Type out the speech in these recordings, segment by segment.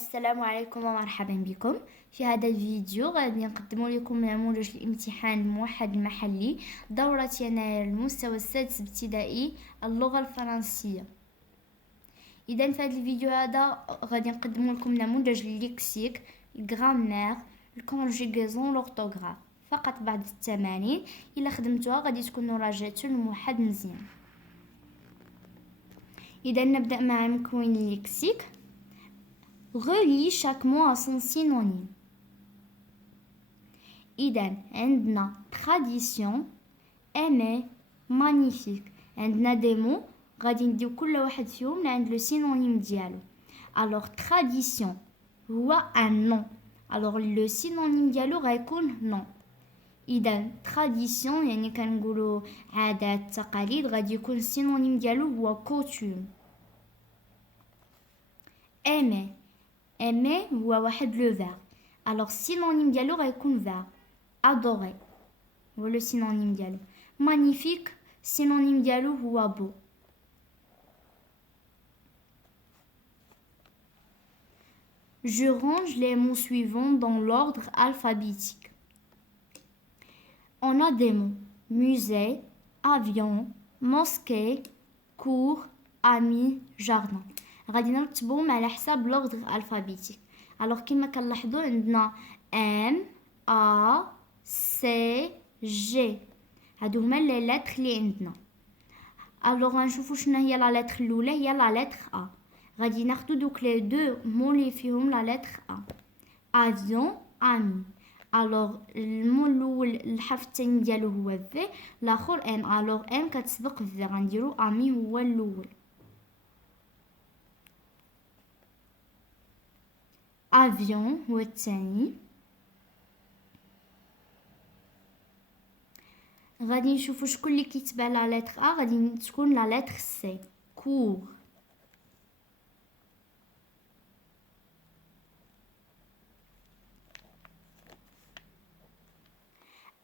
السلام عليكم ومرحبا بكم. في هذا الفيديو غادي نقدم لكم نموذج الامتحان الموحد المحلي دورة يناير المستوى السادس ابتدائي اللغة الفرنسية. إذا في هذا الفيديو هذا غادي نقدم لكم نموذج الليكسيك، الغرامير، الكونجيغيزون، لورتوغراف، فقط بعض التمارين. إلا خدمتوها غادي تكونوا راجعتوا الموحد مزيان. إذا نبدأ مع مكون الليكسيك. Relie chaque mot à son synonyme. إذا عندنا tradition, aimer, magnifique. عندنا des mots غادي نديو كل واحد فيهم عند لو سينونيم ديالو. Alors tradition هو un nom. Alors le synonyme ديالو غيكون nom. إذا tradition يعني كنقولوا عادات تقاليد، غادي يكون السينونيم ديالو هو coutume. aimer aimer هو واحد لو verbe. alors synonyme ديالو غيكون verbe. adorer هو لو synonyme ديالو. magnifique synonyme ديالو هو beau. je range les mots suivants dans l'ordre alphabétique. On a des mots musée, avion, mosquée, cours, ami, jardin. غادي نرتبهم على حساب لوردر الفابيتيك. الوغ كما كنلاحظوا عندنا ام ا سي جي، هادو هما لي لتر اللي عندنا. الوغ غنشوفوا شنو هي لا لتر الاولى، هي لا لتر ا. غادي ناخذوا دوك لي دو مو اللي فيهم لا لتر ا. افيون، امي. الوغ المو الاول الحرف الثاني ديالو هو في، الاخر ان. الوغ ان كتسبق في، غنديروا امي هو الاول. افيون هو الثاني. غادي نشوفوا شكون اللي كيتبع لا لتر ا، غادي تكون لا لتر سي، كور.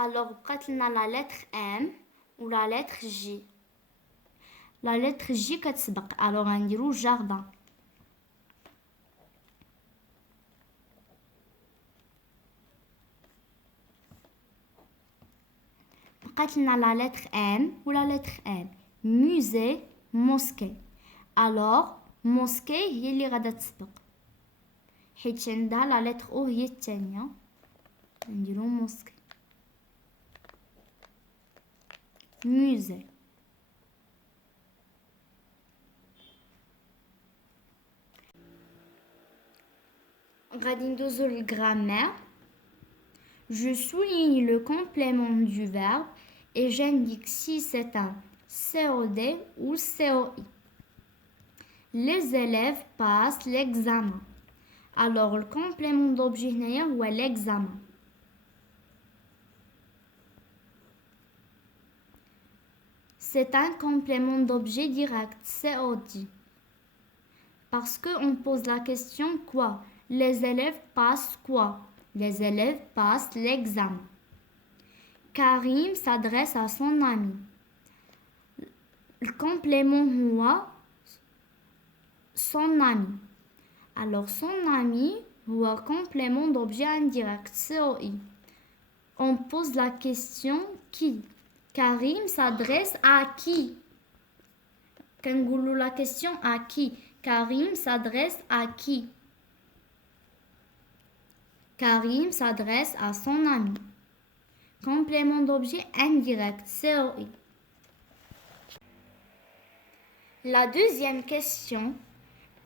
الوغ بقات لنا لا لتر ام ولا لتر جي. لا لتر جي كتسبق، الوغ غنديروا جاردان. بقات لنا لا لتر ام ولا لتر ام. موزي، موسكي. الوغ موسكي هي اللي غادا تسبق حيت عندها لا لتر او هي الثانيه، نديرو موسكي. موزي. غادي ندوزو للغرامير. Je souligne le complément du verbe et j'indique si c'est un COD ou COI. Les élèves passent l'examen. Alors le complément d'objet هو l'examen. C'est un complément d'objet direct, COD. Parce qu'on pose la question quoi? Les élèves passent quoi? Les élèves passent l'examen. Karim s'adresse à son ami. Le complément هو son ami. Alors son ami هو complément d'objet indirect, COI. On pose la question qui? Karim s'adresse à qui? كنقولوا la question à qui? Karim s'adresse à qui? Karim s'adresse à son ami. Complément d'objet indirect, COI. La deuxième question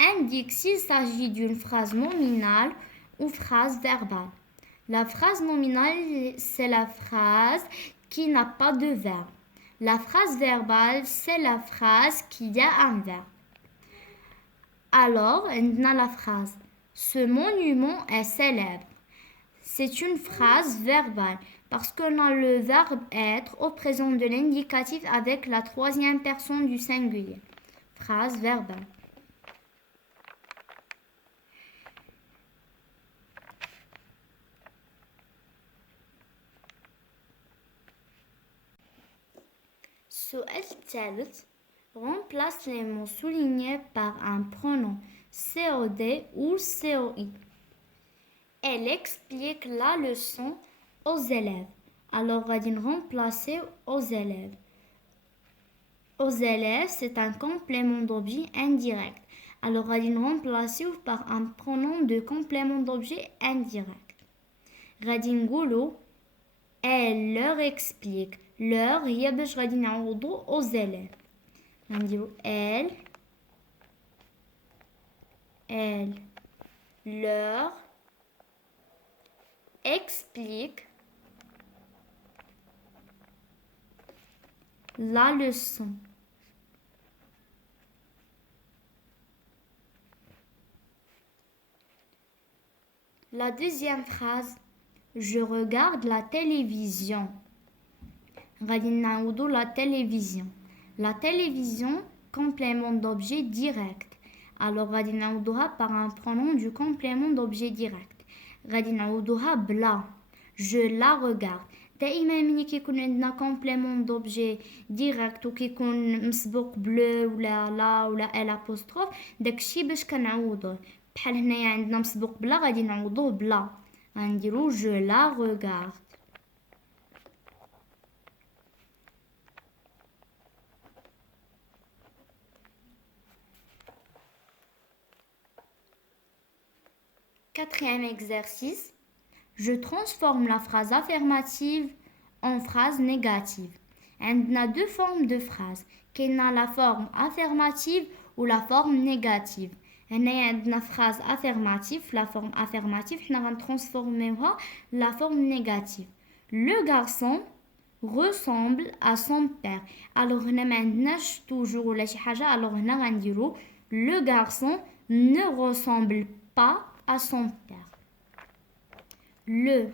indique s'il s'agit d'une phrase nominale ou phrase verbale. La phrase nominale, c'est la phrase qui n'a pas de verbe. La phrase verbale, c'est la phrase qui a un verbe. Alors, on a la phrase « Ce monument est célèbre ». C'est une phrase verbale parce qu'on a le verbe être au présent de l'indicatif avec la troisième personne du singulier. Phrase verbale. السؤال الثالث. Remplace les mots soulignés par un pronom COD ou COI. Elle explique la leçon aux élèves. Alors, on va remplacer aux élèves. Aux élèves, c'est un complément d'objet indirect. Alors, on va remplacer par un pronom de complément d'objet indirect. غادي نقولوا elle leur explique. Leur هي باش غادي نعوضوا aux élèves. غنديروا elle leur explique la leçon. La deuxième phrase, je regarde la télévision. غادي نعوضوا la télévision. La télévision, complément d'objet direct. Alors غادي نعوضوها par un pronom du complément d'objet direct. غادي نعوضوها بلا. Je la regarde. دائما ملي كيكون عندنا كومبليمون دوبجي ديريكت وكيكون مسبوق بلو ولا لا ولا ال ابوستروف داكشي باش كنعوضوه. بحال هنايا عندنا مسبوق بلا غادي نعوضوه بلا. غنديرو je la regarde. Quatrième exercice. Je transforme la phrase affirmative en phrase négative. On a deux formes de phrases. On a la forme affirmative ou la forme négative. On a une phrase affirmative. La forme affirmative, on va transformer la forme négative. Le garçon ressemble à son père. Alors, on a toujours la haja. Alors, on a le garçon ne ressemble pas à son père. Le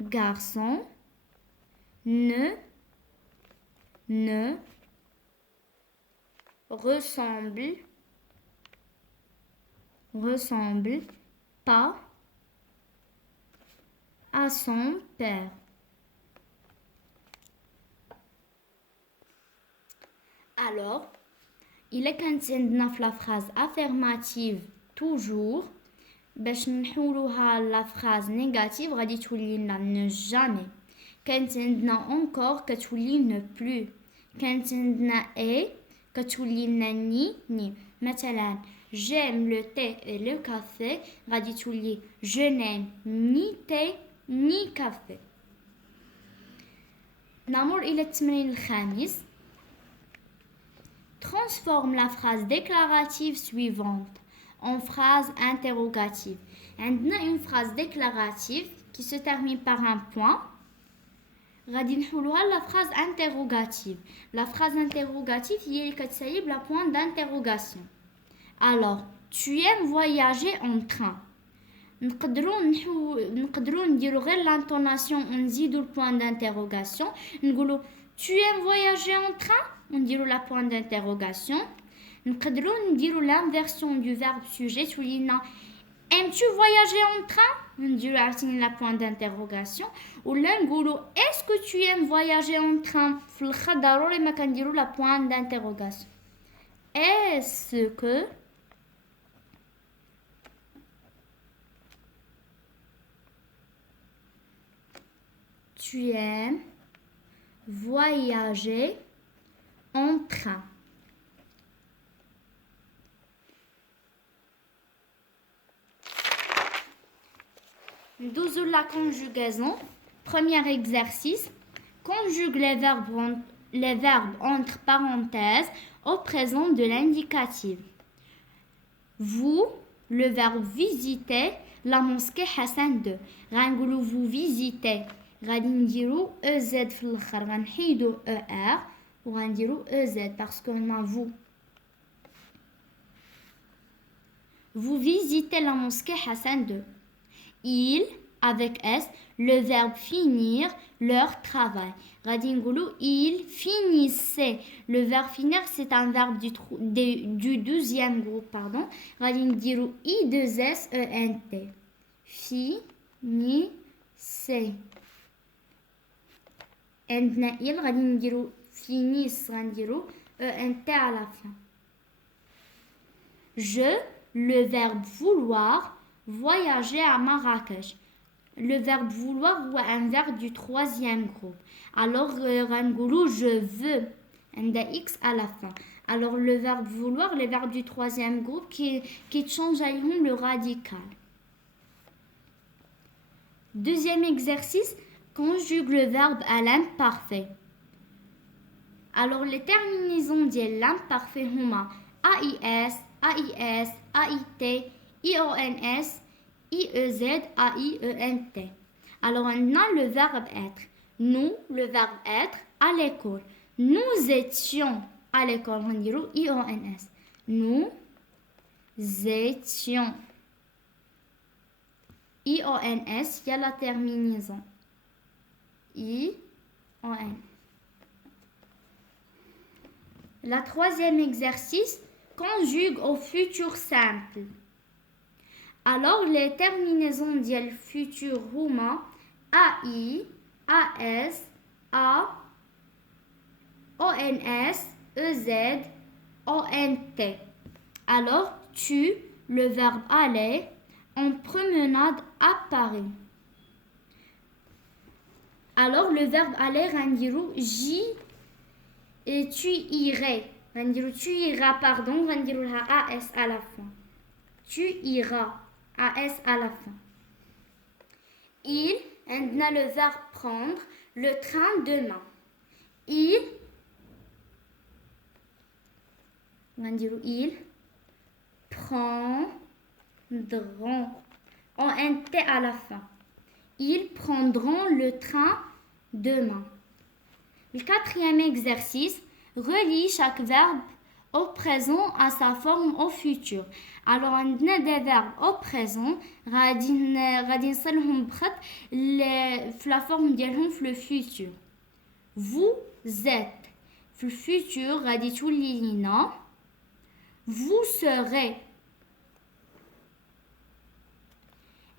garçon ne ressemble pas à son père. Alors, il est quand la phrase affirmative toujours. باش نحولوها لا فراز نيجاتيف غادي تولي لنا ne jamais. كانت عندنا encore كتولي ne plus. كانت عندنا et كتولي لنا ni. مثلا j'aime le thé et le café غادي تولي je n'aime ni thé ni café. نمر إلى التمرين الخامس. Transforme la phrase déclarative suivante en phrase interrogative. On a une phrase déclarative qui se termine par un point. غادي نحولوها la phrase interrogative. La phrase interrogative هي اللي كتسالي بلا point d'interrogation. Alors, tu aimes voyager en train. نقدروا نديرو غير l'intonation ونزيدو le point d'interrogation. نقولوا tu aimes voyager en train. نديرو la point d'interrogation. نقدروا نديرو l'inversion du verbe sujet تولينا aimes-tu voyager en train نديرو عاوتاني la point d'interrogation ولا نقولوا est-ce que tu aimes voyager en train في الاخر ضروري ما كنديرو la point d'interrogation. Est-ce que tu aimes voyager en train. ندوزو la conjugaison. Premier exercice. Conjugue les verbes entre parenthèses au présent de l'indicatif. Vous, le verbe visiter la mosquée Hassan II. غنقولوا vous visitez. غادي نديرو EZ في الاخر غنحيدو ER وغنديرو EZ parce qu'on a vous. Vous visitez la mosquée Hassan II. Ils, avec S, le verbe finir leur travail. غادي نقولوا ils finissaient. Le verbe finir c'est un verbe du deuxième groupe, pardon. غادي نديروا I2SENT. Finissez. عندنا ils غادي نديروا finissent غنديروا ENT à la fin. Je le verbe vouloir, voyager à Marrakech. Le verbe vouloir est un verbe du troisième groupe. Alors, je veux. Un X à la fin. Alors, le verbe vouloir, le verbe du troisième groupe qui change le radical. Deuxième exercice, conjugue le verbe à l'imparfait. Alors, les terminaisons de l'imparfait sont AIS, AIS, AIT, IONS, IEZ, AIENT. Alors, on a le verbe être. Nous, le verbe être, à l'école. Nous étions à l'école. On dirait IONS. Nous étions. IONS, il y a la terminaison. ION. La troisième exercice, conjugue au futur simple. Alors, les terminaisons du futur roumain AI, AS, A, ONS, EZ, ONT. Alors, tu, le verbe aller, en promenade à Paris. Alors, le verbe aller, rendirou J et tu irais. Rendirou tu iras, pardon, rendirou AS à la fin. Tu iras, AS à la fin. Il, on a le verbe prendre, le train demain. Il, ils prendront, en un T à la fin. Ils prendront le train demain. Le quatrième exercice, relie chaque verbe au présent à sa forme au futur. Alors, on a des verbes au présent, غادي نصلهم بخط la forme ديالهم في le futur. Vous êtes. في le futur, غادي تولي لينا vous serez.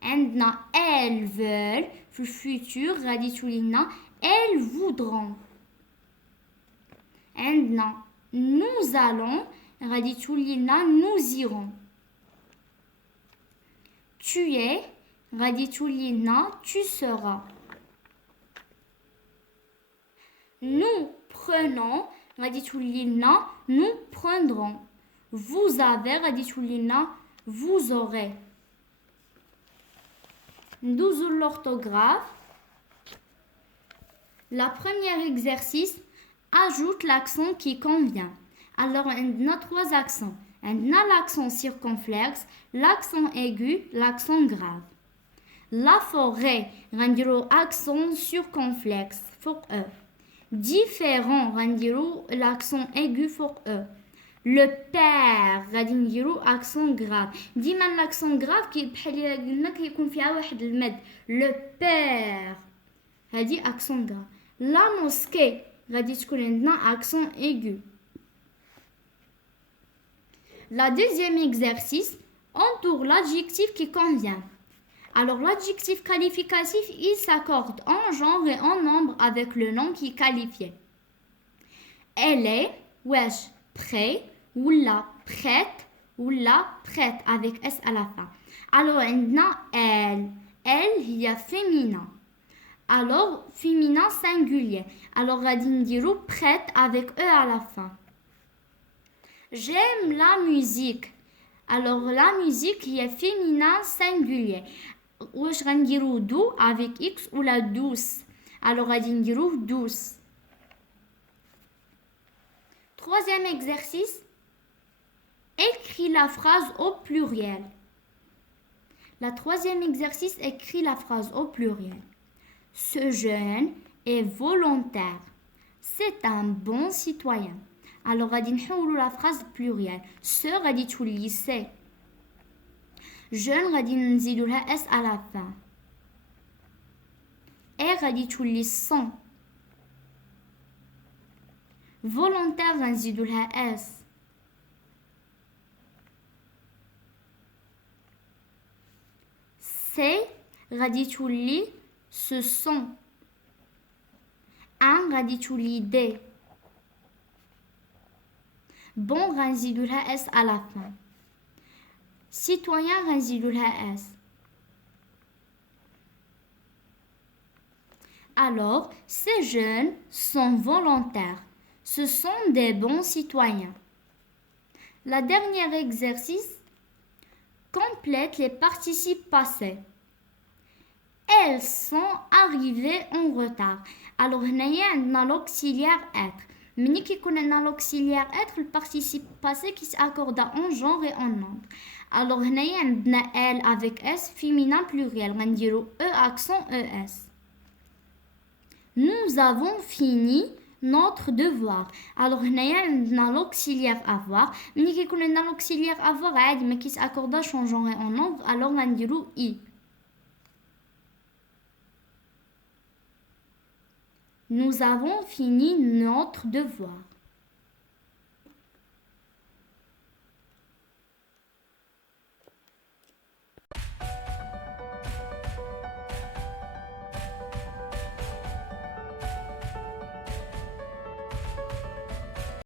عندنا elles veulent. في le futur, غادي تولي لينا elles voudront. عندنا nous allons. غادي تولي لنا nous irons. Tu es. غادي تولي لنا tu seras. Nous prenons. غادي تولي لنا nous prendrons. Vous avez. غادي تولي لنا vous aurez. ندوزو l'orthographe. La première exercice, ajoute l'accent qui convient. Alors, on a trois accents. On a l'accent circonflexe, l'accent aigu, l'accent grave. La forêt, on accent circonflexe, pour E. Différent, on l'accent aigu pour E. Le père, on accent grave. ديما l'accent grave بحال قلنا كيكون فيها واحد المد. Le père, هذه accent grave. La mosquée, غادي تكون عندنا accent aigu. La deuxième exercice, entoure l'adjectif qui convient. Alors l'adjectif qualificatif, il s'accorde en genre et en nombre avec le nom qui est qualifié. Elle est, wesh, prêt, ou la prête, ou la prête avec S à la fin. Alors on a elle, il y a féminin. Alors, féminin singulier. Alors, غادي نديرو prête avec E à la fin. J'aime la musique. Alors, la musique, il y a féminin singulier. واش غنديرو دو avec X ou la douce. Alors, غادي نديرو douce. Troisième exercice. Écris la phrase au pluriel. La troisième exercice, écrit la phrase au pluriel. Ce jeune est volontaire. C'est un bon citoyen. Alors, غادي نحولوا la phrase plurielle. Ce غادي تولي c'est. Jeune غادي نزيدوا لها S à la fin. Et غادي تولي sont. Volontaire غنزيدوا لها S. C'est غادي تولي ce sont. Un غادي تولي des. Bon غنزيدو لها S à la fin. citoyen غنزيدو لها اس. Alors, ces jeunes sont volontaires. Ce sont des bons citoyens. La dernière exercice complète les participes passés. Elles sont arrivées en retard. Alors, هنايا عندنا l'auxiliaire être. ملي كيكون عندنا l'auxiliaire être, le participe passé qui s'accorde en genre et en nombre. Alors, هنايا عندنا elle avec s féminin pluriel. غنديرو e accent es. Nous avons fini notre devoir. Alors هنايا عندنا l'auxiliaire avoir. ملي كيكون عندنا l'auxiliaire avoir عادي ما كيتاكورداش en genre et en nombre. Alors غنديرو i. Nous avons fini notre devoir.